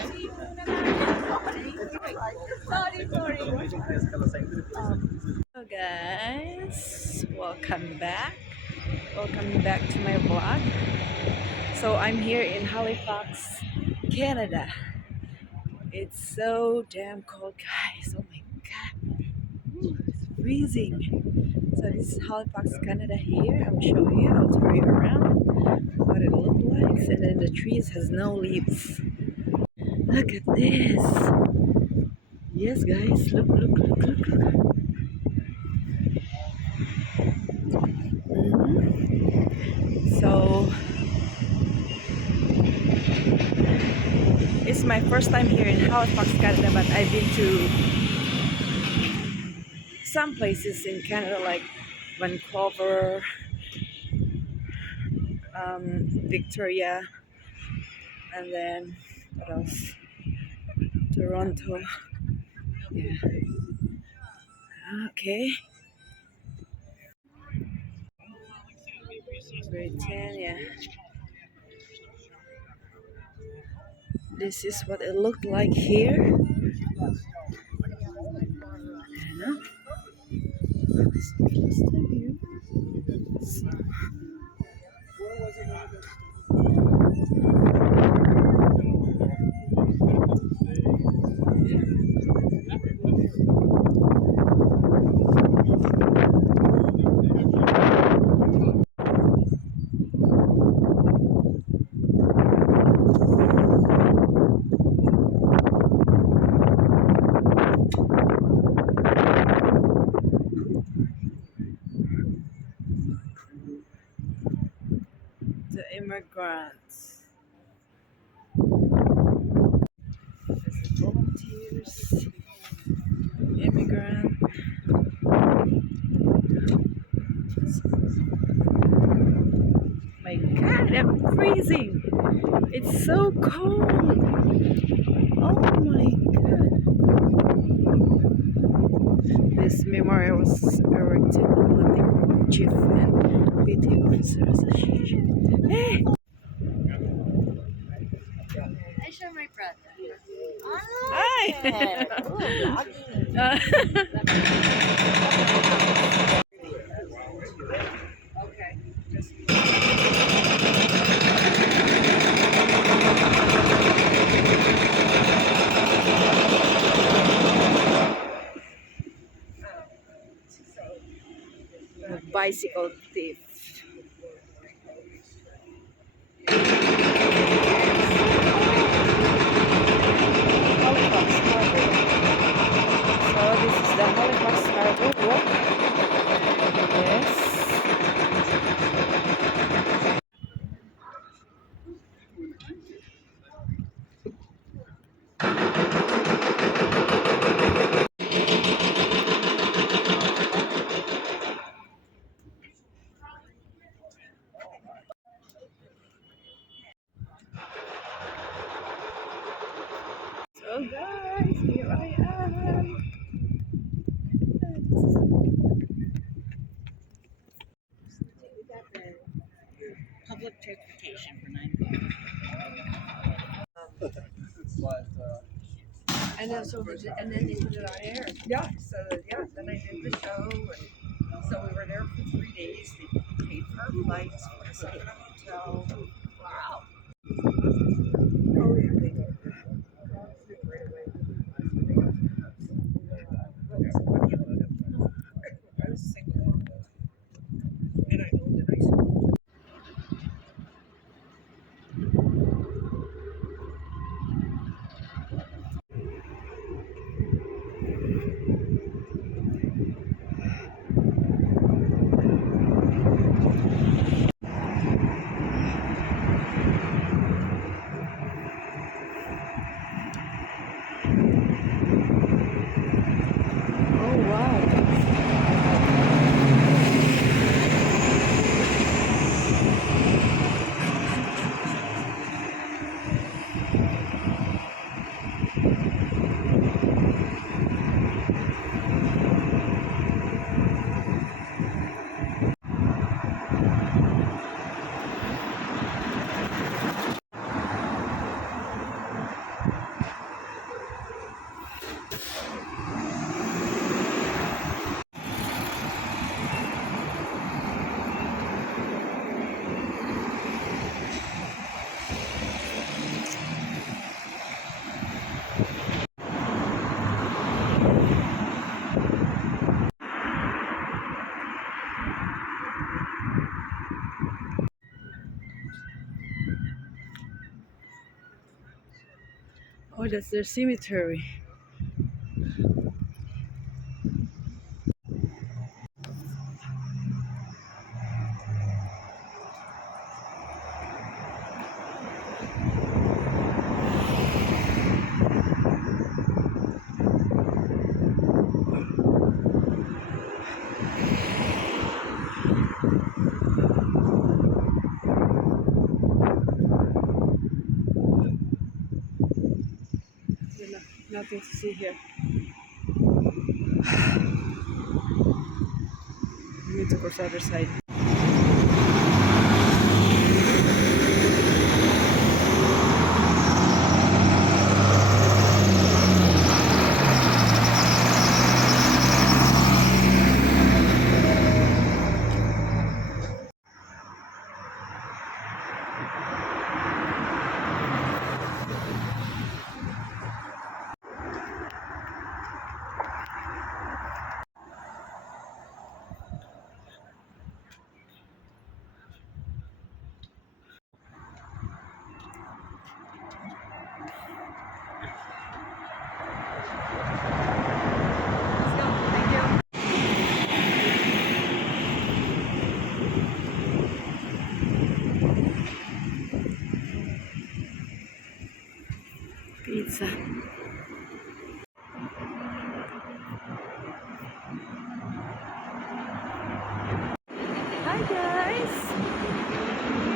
Hello guys, welcome back. Welcome back to my vlog. So I'm here in Halifax, Canada. It's so damn cold, guys. Oh my god, it's freezing. So this is Halifax, Canada here. I'll show you. I'll turn you around what it looks like. And then the trees has no leaves. Look at this. Yes, guys. Look. So it's my first time here in Halifax, Canada, but I've been to some places in Canada like Vancouver, Victoria, and then what else? Toronto. Yeah. Okay. Britannia. This is what it looked like here. The immigrants. Volunteers. Immigrant. My god, I'm freezing. It's so cold. Oh my god. This memorial was erected with the Chief and PT Officer Association. Hey! I show my brother. Hi! The bicycle thief. Halifax Harbor. So this is the Halifax Harbor walk. Yes. So guys, here I am. Public transportation for $9. And then and then they put it on air. Yeah. So yeah, then I did the show, and so we were there for 3 days. They paid for our flights, put us up in a hotel. Wow. Oh yeah, they did. Right away. I was single, and I owned an ice cream. Oh, that's their cemetery. Nothing to see here. We need to cross the other side. Let's go. Thank you. Pizza. Hi guys!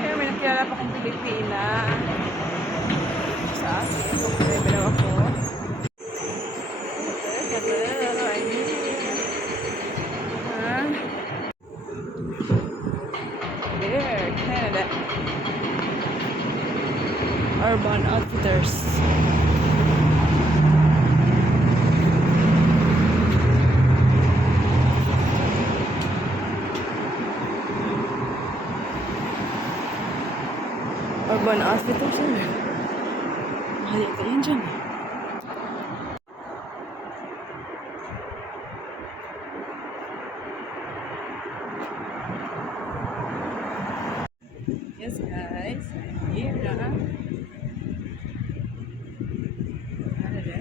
Here, may nakilala pa akong Pilipina. Sa akin. May balaw ako. Hello, I'm here. Huh? There, Canada. Urban Outfitters. Urban Outfitters yun. Mahal yata yan dyan. Yes guys, I'm here na. Canada.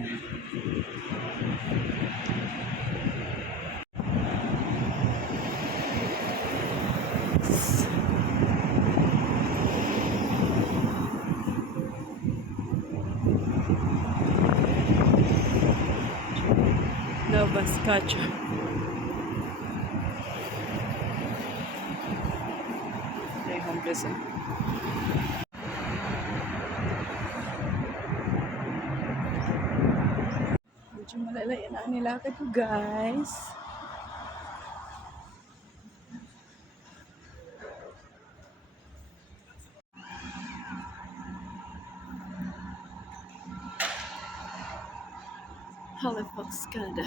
Nova Scotia. Very homeless eh. Medyo malalayan na ang nilakad ko guys. Halifax, Canada.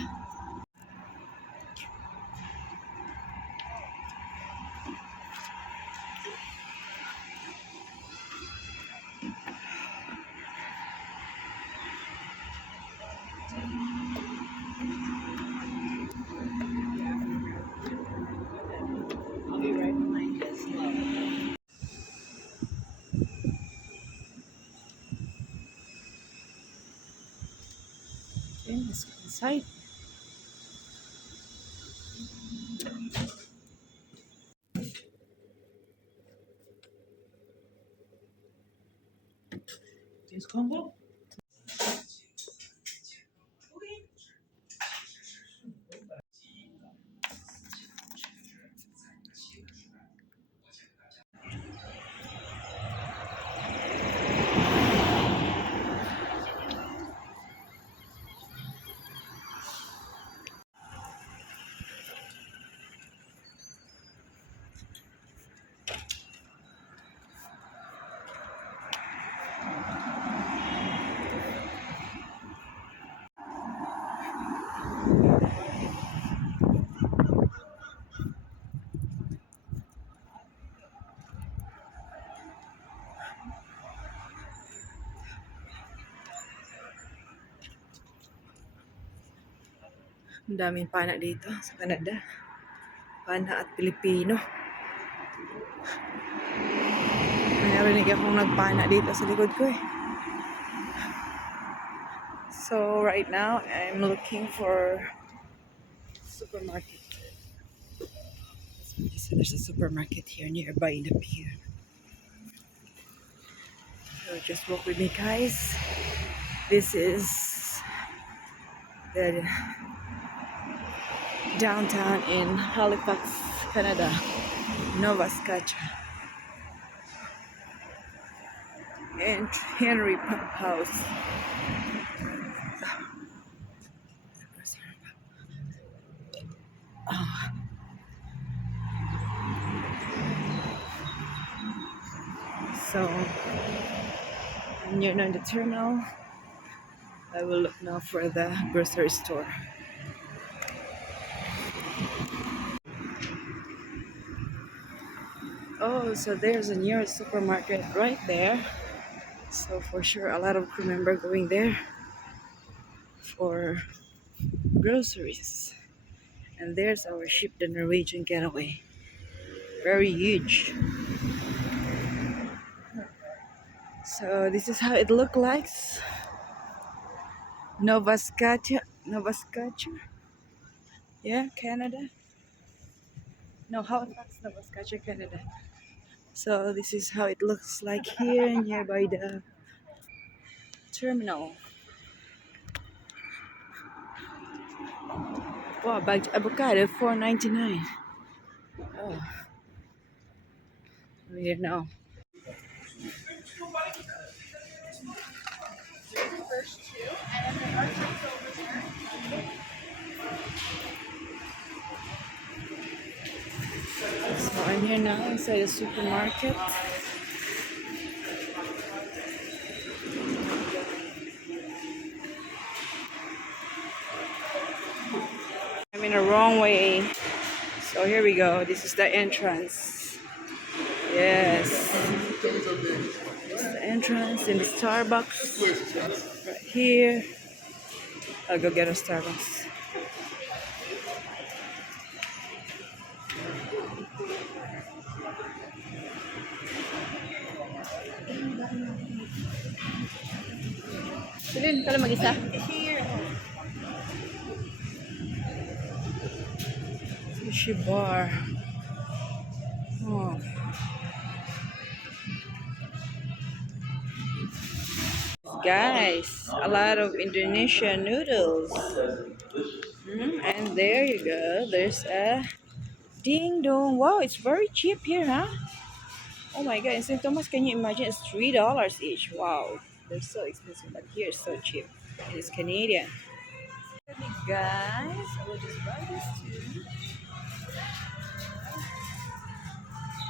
I'll be right behind you. Slow. Okay, let's go inside. This combo? Ang daming pana dito sa Canada. Pana at Pilipino. May narinig akong nagpana dito sa likod ko eh. So right now I'm looking for supermarket. So there's a supermarket here nearby in the pier. So just walk with me, guys. This is the downtown in Halifax, Canada, Nova Scotia, and Henry Pump House. Oh, so I'm near the terminal. I will look now for the grocery store. Oh, so there's a nearest supermarket right there. So for sure, a lot of crew members going there for groceries. And there's our ship, the Norwegian Getaway. Very huge. So this is how it looks like. Nova Scotia, Nova Scotia. Yeah, Canada. No, Halifax, Nova Scotia, Canada. So this is how it looks like here nearby the terminal. Wow, bag avocado $4.99. Oh, I don't know. So I'm here now inside the supermarket. I'm in the wrong way. So here we go. This is the entrance. Yes. This is the entrance in the Starbucks. Right here. I'll go get a Starbucks. Silin, ka lang mag-isa? Sushi bar. Oh. Guys, a lot of Indonesian noodles. And there you go. There's a ding dong. Wow, it's very cheap here, huh? Oh my god, in St. Thomas, can you imagine? It's $3 each. Wow, they're so expensive, but here it's so cheap. It is Canadian. Hey guys, I will just buy this too.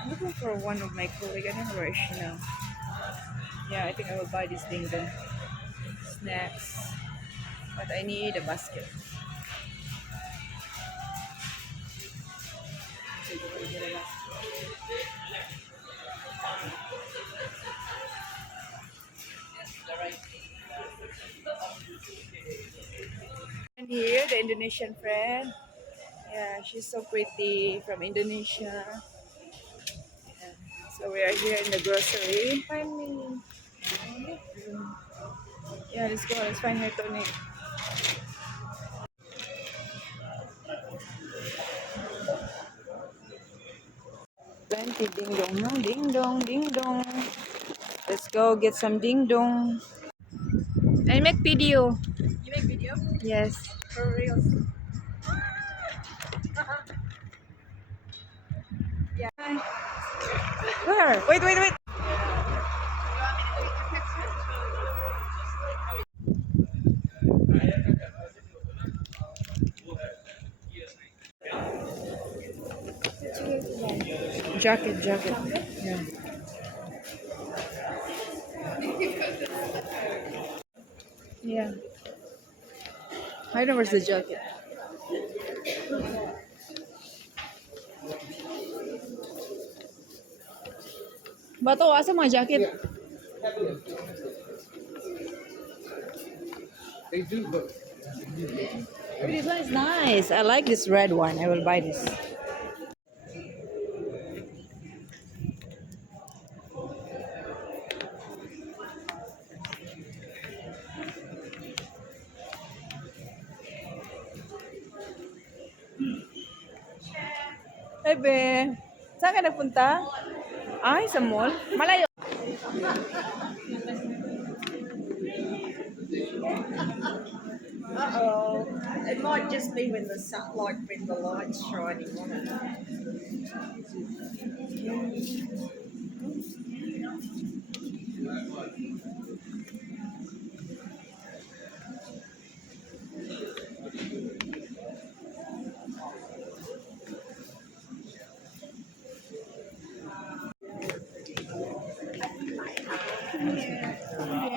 I'm looking for one of my colleagues. I don't know where she now. Yeah, I think I will buy this ding dong snacks, but I need a basket. So you will get a basket. And here, the Indonesian friend. Yeah, she's so pretty from Indonesia. Yeah. So we are here in the grocery. Find me. Yeah, let's go. Let's find her Tony. Plenty ding dong, no? Ding dong, ding dong. Let's go get some ding dong. I make video. You make video? Yes. For real? Yeah. Where? Wait, wait, wait. Jacket, jacket. Yeah. Yeah. I know where's the jacket. Bato, asa mga jacket? They do, but This one is nice. I like this red one. I will buy this. Hi, be. Saan ka nagpunta? Ay, sa mall? Malayo. Uh-oh. It might just be when the sun, like when the light's shining on it.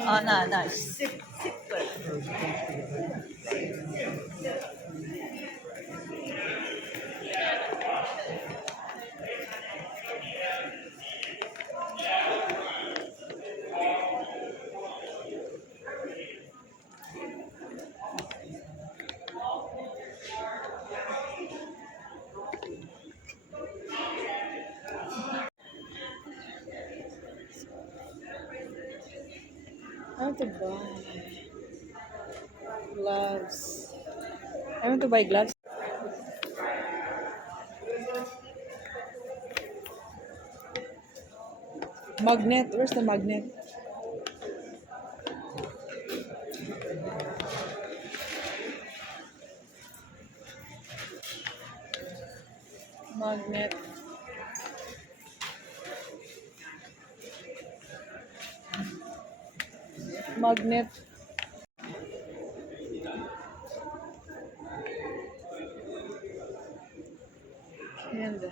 Oh, no, no. Sit, sit good. I want to buy gloves. I want to buy gloves. Magnet. Where's the magnet? Magnet. Magnet. And